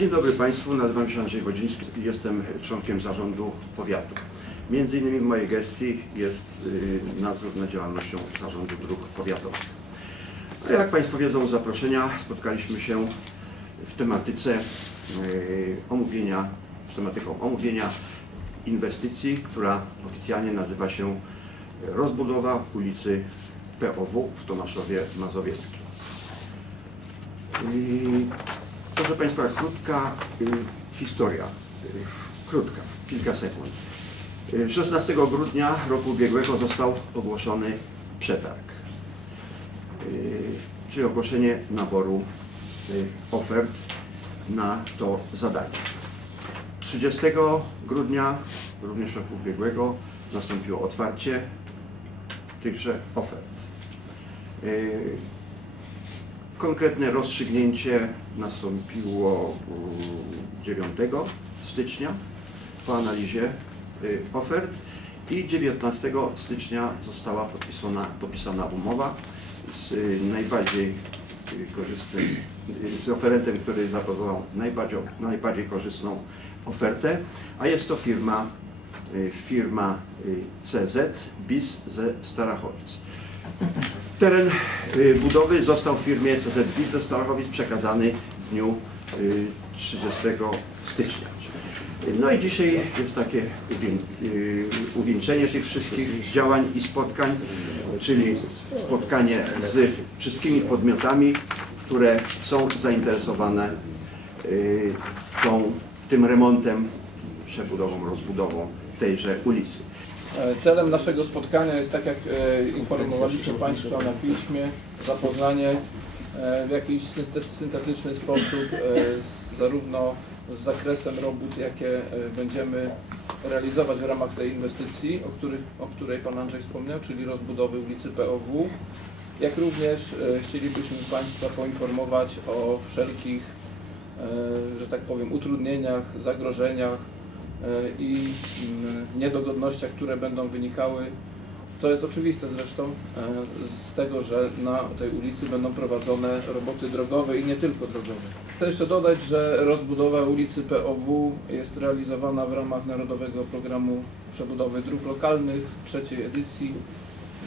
Dzień dobry Państwu, nazywam się Andrzej Wodziński i jestem członkiem zarządu powiatu. Między innymi w mojej gestii jest y, nadzór nad działalnością zarządu dróg powiatowych. A jak Państwo wiedzą z zaproszenia spotkaliśmy się w tematyce y, omówienia, z tematyką omówienia inwestycji, która oficjalnie nazywa się rozbudowa ulicy POW w Tomaszowie Mazowieckim. Proszę Państwa, krótka y, historia, y, krótka, kilka sekund. Y, 16 grudnia roku ubiegłego został ogłoszony przetarg, y, czyli ogłoszenie naboru y, ofert na to zadanie. 30 grudnia również roku ubiegłego nastąpiło otwarcie tychże ofert. Konkretne rozstrzygnięcie nastąpiło y, 9 stycznia po analizie y, ofert i 19 stycznia została podpisana, podpisana umowa z y, najbardziej y, korzystnym, z oferentem, który zaproponował najbardziej, najbardziej korzystną ofertę, a jest to firma, firma CZ BIS ze Starachowic. Teren y, budowy został firmie CZ BIS ze Starachowic przekazany w dniu y, 30 stycznia. No i dzisiaj jest takie y, uwieńczenie tych wszystkich działań i spotkań, czyli spotkanie z wszystkimi podmiotami, które są zainteresowane y, tą, tym remontem, przebudową, rozbudową tejże ulicy. E, Celem naszego spotkania jest, tak jak e, informowaliśmy Państwa na piśmie, zapoznanie e, w jakiś syntet- syntetyczny sposób zarówno z zakresem robót, jakie będziemy realizować w ramach tej inwestycji, o, o której Pan Andrzej wspomniał, czyli rozbudowy ulicy POW, jak również chcielibyśmy Państwa poinformować o wszelkich, że tak powiem, utrudnieniach, zagrożeniach, i mm, niedogodnościach, które będą wynikały, co jest oczywiste zresztą, e, z tego, że na tej ulicy będą prowadzone roboty drogowe i nie tylko drogowe. Chcę jeszcze dodać, że rozbudowa ulicy POW jest realizowana w ramach Narodowego Programu Przebudowy Dróg Lokalnych trzeciej edycji.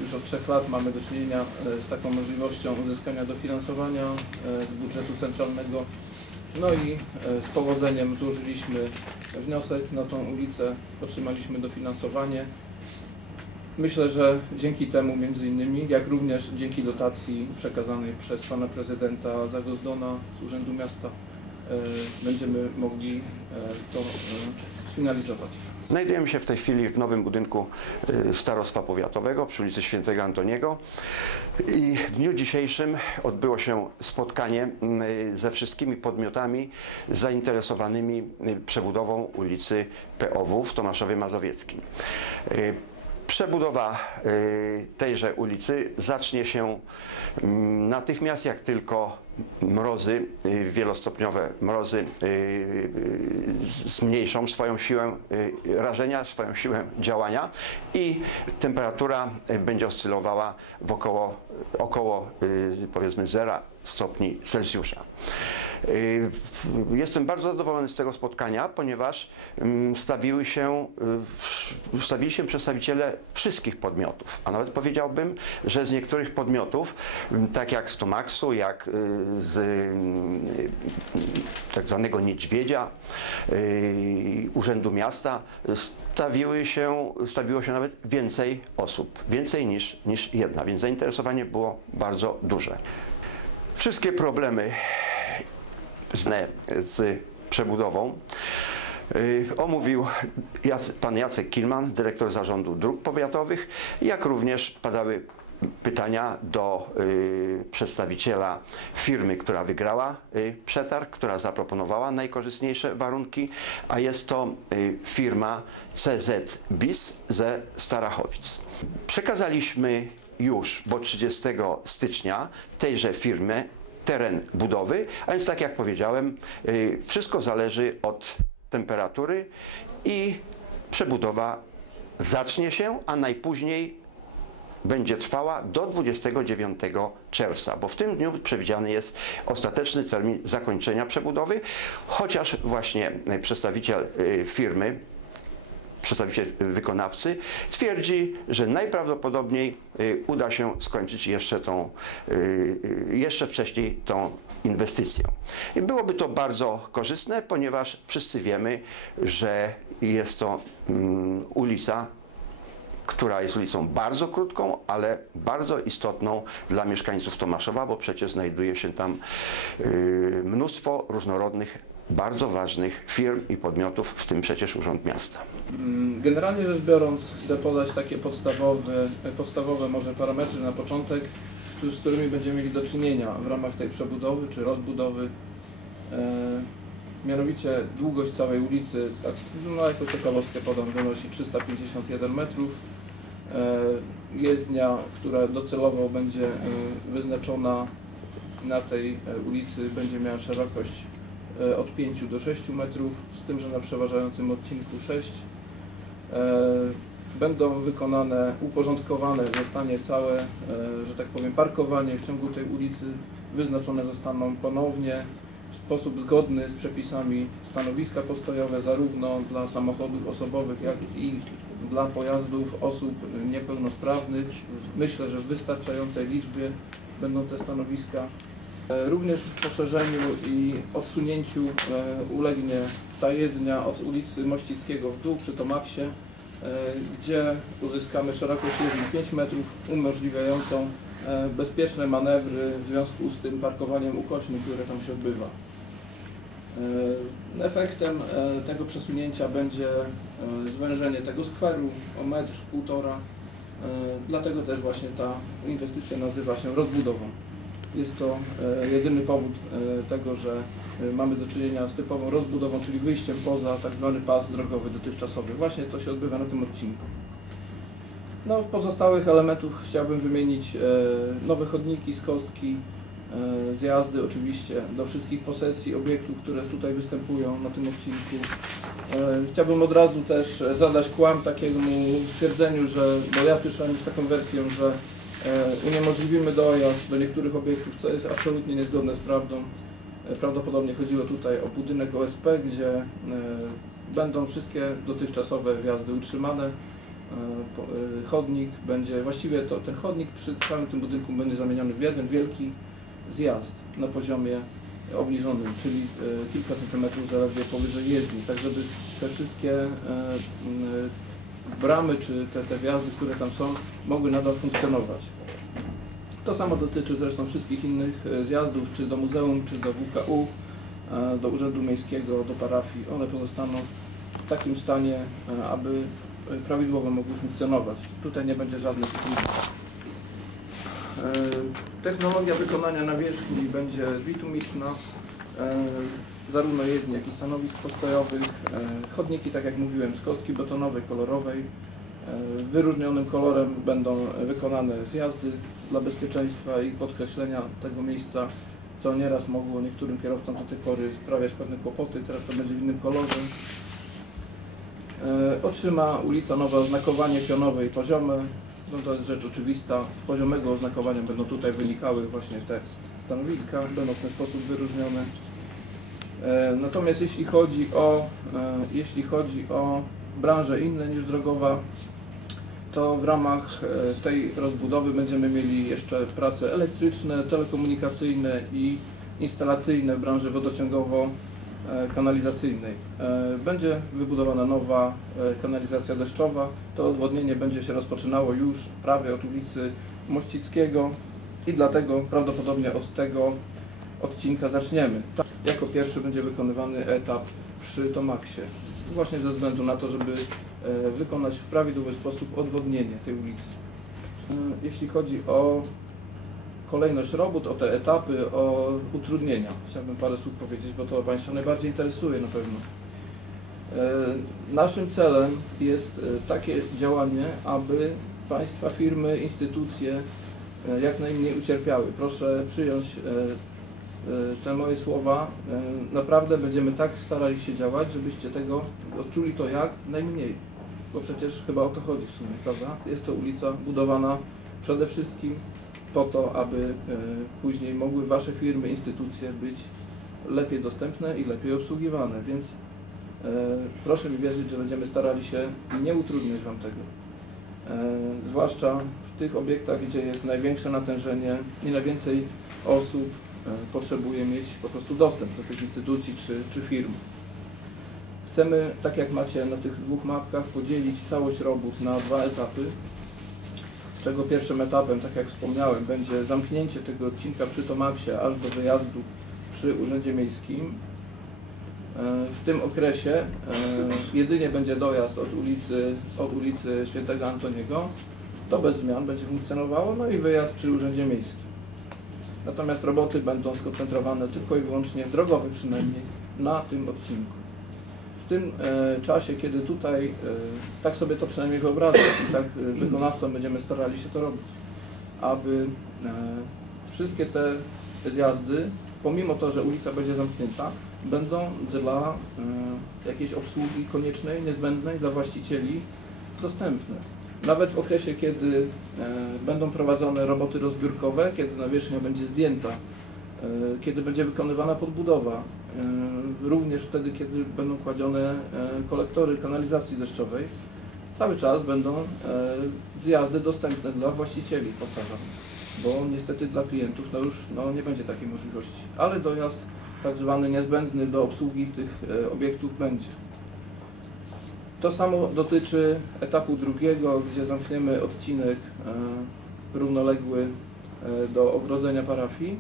Już od trzech lat mamy do czynienia e, z taką możliwością uzyskania dofinansowania e, z budżetu centralnego no i e, z powodzeniem złożyliśmy wniosek na tą ulicę, otrzymaliśmy dofinansowanie. Myślę, że dzięki temu między innymi, jak również dzięki dotacji przekazanej przez pana prezydenta Zagozdona z Urzędu Miasta e, będziemy mogli e, to sfinalizować. Znajdujemy się w tej chwili w nowym budynku y, Starostwa Powiatowego przy ulicy Świętego Antoniego i w dniu dzisiejszym odbyło się spotkanie y, ze wszystkimi podmiotami zainteresowanymi y, przebudową ulicy POW w Tomaszowie Mazowieckim. Przebudowa tejże ulicy zacznie się mm, natychmiast, jak tylko mrozy, y, wielostopniowe mrozy y, y, zmniejszą swoją siłę rażenia, swoją siłę działania i temperatura będzie oscylowała w około, powiedzmy 0 stopni Celsjusza. Y, Jestem bardzo zadowolony z tego spotkania, ponieważ mm, stawiły się, y, stawili się przedstawiciele wszystkich podmiotów, a nawet powiedziałbym, że z niektórych podmiotów, mm, tak jak z Tomaksu, jak y, z tak zwanego Niedźwiedzia, Urzędu Miasta, stawiły się, stawiło się nawet więcej osób, więcej niż, niż jedna, więc zainteresowanie było bardzo duże. Wszystkie problemy z przebudową y, omówił pan Jacek Kilman, dyrektor Zarządu Dróg Powiatowych, jak również padały pytania do y, przedstawiciela firmy, która wygrała y, przetarg, która zaproponowała najkorzystniejsze warunki, a jest to y, firma CZ BIS ze Starachowic. Przekazaliśmy już, bo 30 stycznia tejże firmy teren budowy, a więc tak jak powiedziałem, y, wszystko zależy od temperatury i przebudowa zacznie się, a najpóźniej będzie trwała do 29 czerwca, bo w tym dniu przewidziany jest ostateczny termin zakończenia przebudowy, chociaż właśnie przedstawiciel y, firmy przedstawiciel wykonawcy twierdzi, że najprawdopodobniej y, uda się skończyć jeszcze, tą, y, y, jeszcze wcześniej tą inwestycję. I byłoby to bardzo korzystne, ponieważ wszyscy wiemy, że jest to mm, ulica która jest ulicą bardzo krótką, ale bardzo istotną dla mieszkańców Tomaszowa, bo przecież znajduje się tam mnóstwo różnorodnych, bardzo ważnych firm i podmiotów, w tym przecież Urząd Miasta. Mm, Generalnie rzecz biorąc, chcę podać takie podstawowe, podstawowe może parametry na początek, z którymi będziemy mieli do czynienia w ramach tej przebudowy czy rozbudowy. E, mianowicie długość całej ulicy, tak, no jako ciekawostkę podam, wynosi 351 metrów. E, jezdnia, która docelowo będzie e, wyznaczona na tej ulicy, będzie miała szerokość od 5 do 6 metrów, z tym, że na przeważającym odcinku 6. E, Będą wykonane, uporządkowane zostanie całe, e, że tak powiem, parkowanie w ciągu tej ulicy. Wyznaczone zostaną ponownie w sposób zgodny z przepisami stanowiska postojowe zarówno dla samochodów osobowych, jak i dla pojazdów osób niepełnosprawnych. Myślę, że w wystarczającej liczbie będą te stanowiska. E, Również poszerzeniu i odsunięciu e, ulegnie ta jezdnia od ulicy Mościckiego w dół przy Tomaksie, e, gdzie uzyskamy szerokość jezdni 5 metrów, umożliwiającą bezpieczne manewry w związku z tym parkowaniem ukośnym, które tam się odbywa. Efektem tego przesunięcia będzie zwężenie tego skweru o metr, półtora. Dlatego też właśnie ta inwestycja nazywa się rozbudową. Jest to e, jedyny powód e, tego, że e, mamy do czynienia z typową rozbudową, czyli wyjściem poza tak zwany pas drogowy dotychczasowy. Właśnie to się odbywa na tym odcinku. No, pozostałych elementów chciałbym wymienić nowe chodniki z kostki, zjazdy oczywiście do wszystkich posesji obiektów, które tutaj występują na tym odcinku. Chciałbym od razu też zadać kłam takiemu stwierdzeniu, że, bo ja słyszałem już taką wersję, że uniemożliwimy dojazd do niektórych obiektów, co jest absolutnie niezgodne z prawdą. E, Prawdopodobnie chodziło tutaj o budynek OSP, gdzie e, będą wszystkie dotychczasowe wjazdy utrzymane. E, e, Chodnik będzie, właściwie to, ten chodnik przy całym tym budynku będzie zamieniony w jeden wielki zjazd na poziomie obniżonym, czyli e, kilka centymetrów zaledwie powyżej jezdni, tak żeby te wszystkie e, e, bramy czy te, te wjazdy, które tam są, mogły nadal funkcjonować. To samo dotyczy zresztą wszystkich innych e, zjazdów, czy do muzeum, czy do WKU, e, do Urzędu Miejskiego, do parafii. One pozostaną w takim stanie, e, aby prawidłowo mogły funkcjonować. Tutaj nie będzie żadnych skutków. Technologia wykonania nawierzchni będzie bitumiczna, zarówno jezdni, jak i stanowisk postojowych. E, Chodniki, tak jak mówiłem, z kostki betonowej, kolorowej. E, Wyróżnionym kolorem będą wykonane zjazdy dla bezpieczeństwa i podkreślenia tego miejsca, co nieraz mogło niektórym kierowcom do tej pory sprawiać pewne kłopoty. Teraz to będzie w innym kolorze. E, Otrzyma ulica nowe oznakowanie pionowe i poziome. No to jest rzecz oczywista. Z poziomego oznakowania będą tutaj wynikały właśnie te stanowiska, będą w ten sposób wyróżnione. E, Natomiast jeśli chodzi o, e, jeśli chodzi o branże inne niż drogowa, to w ramach e, tej rozbudowy będziemy mieli jeszcze prace elektryczne, telekomunikacyjne i instalacyjne w branży wodociągowo-kanalizacyjnej. Będzie wybudowana nowa kanalizacja deszczowa. To odwodnienie będzie się rozpoczynało już prawie od ulicy Mościckiego i dlatego prawdopodobnie od tego odcinka zaczniemy. Jako pierwszy będzie wykonywany etap przy Tomaksie. Właśnie ze względu na to, żeby e, wykonać w prawidłowy sposób odwodnienie tej ulicy. E, Jeśli chodzi o kolejność robót, o te etapy, o utrudnienia, chciałbym parę słów powiedzieć, bo to Państwa najbardziej interesuje na pewno. E, Naszym celem jest takie działanie, aby Państwa firmy, instytucje jak najmniej ucierpiały. Proszę przyjąć te moje słowa. E, Naprawdę będziemy tak starali się działać, żebyście tego odczuli to jak najmniej. Bo przecież chyba o to chodzi w sumie, prawda? Jest to ulica budowana Przede wszystkim po to, aby e, później mogły Wasze firmy, instytucje być lepiej dostępne i lepiej obsługiwane, więc e, proszę mi wierzyć, że będziemy starali się nie utrudniać Wam tego. E, Zwłaszcza w tych obiektach, gdzie jest największe natężenie i najwięcej osób e, potrzebuje mieć po prostu dostęp do tych instytucji czy, czy firm. Chcemy, tak jak macie na tych dwóch mapkach, podzielić całość robót na dwa etapy, z czego pierwszym etapem, tak jak wspomniałem, będzie zamknięcie tego odcinka przy Tomaksie aż do wyjazdu przy Urzędzie Miejskim. E, W tym okresie e, jedynie będzie dojazd od ulicy, od ulicy Świętego Antoniego. To bez zmian będzie funkcjonowało, no i wyjazd przy Urzędzie Miejskim. Natomiast roboty będą skoncentrowane tylko i wyłącznie, drogowe przynajmniej, na tym odcinku. W tym e, czasie, kiedy tutaj, e, tak sobie to przynajmniej wyobrażam i tak e, wykonawcom będziemy starali się to robić, aby e, wszystkie te zjazdy, pomimo to, że ulica będzie zamknięta, będą dla e, jakiejś obsługi koniecznej, niezbędnej dla właścicieli dostępne. Nawet w okresie, kiedy e, będą prowadzone roboty rozbiórkowe, kiedy nawierzchnia będzie zdjęta, e, kiedy będzie wykonywana podbudowa, e, również wtedy, kiedy będą kładzione kolektory kanalizacji deszczowej, cały czas będą zjazdy dostępne dla właścicieli, powtarzam, bo niestety dla klientów no już no, nie będzie takiej możliwości, ale dojazd tak zwany niezbędny do obsługi tych obiektów będzie. To samo dotyczy etapu drugiego, gdzie zamkniemy odcinek e, równoległy e, do ogrodzenia parafii.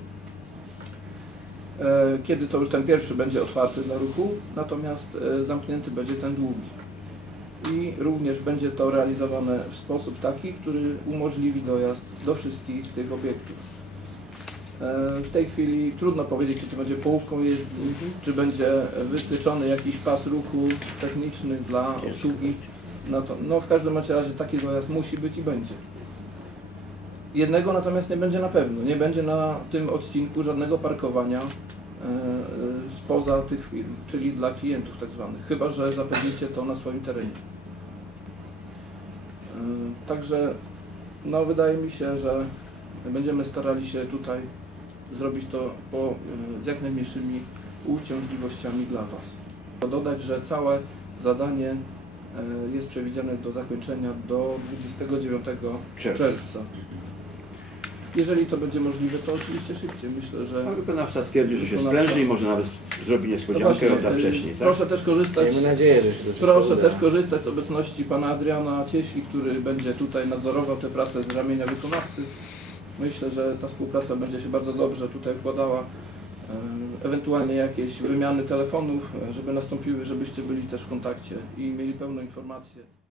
E, Kiedy to już ten pierwszy będzie otwarty dla ruchu, natomiast zamknięty będzie ten długi. I również będzie to realizowane w sposób taki, który umożliwi dojazd do wszystkich tych obiektów. E, W tej chwili trudno powiedzieć, czy to będzie połówką jezdni, czy będzie wytyczony jakiś pas ruchu techniczny dla obsługi. No, to, no w każdym razie taki dojazd musi być i będzie. Jednego natomiast nie będzie na pewno. Nie będzie na tym odcinku żadnego parkowania e, e, spoza tych firm, czyli dla klientów tak zwanych, chyba że zapewnicie to na swoim terenie. Także no, wydaje mi się, że będziemy starali się tutaj zrobić to po, e, z jak najmniejszymi uciążliwościami dla Was. Dodać, że całe zadanie e, jest przewidziane do zakończenia do 29 Czerwca. czerwca. Jeżeli to będzie możliwe, to oczywiście szybciej. Myślę, że A wykonawca stwierdził, że się Wykonawca- spręży i może nawet zrobi No niespodziankę właśnie, i odda y, wcześniej, tak? Proszę też korzystać, Miejmy nadzieję, że się proszę uda. też korzystać z obecności pana Adriana Cieśli, który będzie tutaj nadzorował tę pracę z ramienia wykonawcy. Myślę, że ta współpraca będzie się bardzo dobrze tutaj wkładała. E, Ewentualnie jakieś wymiany telefonów, e, żeby nastąpiły, żebyście byli też w kontakcie i mieli pełną informację.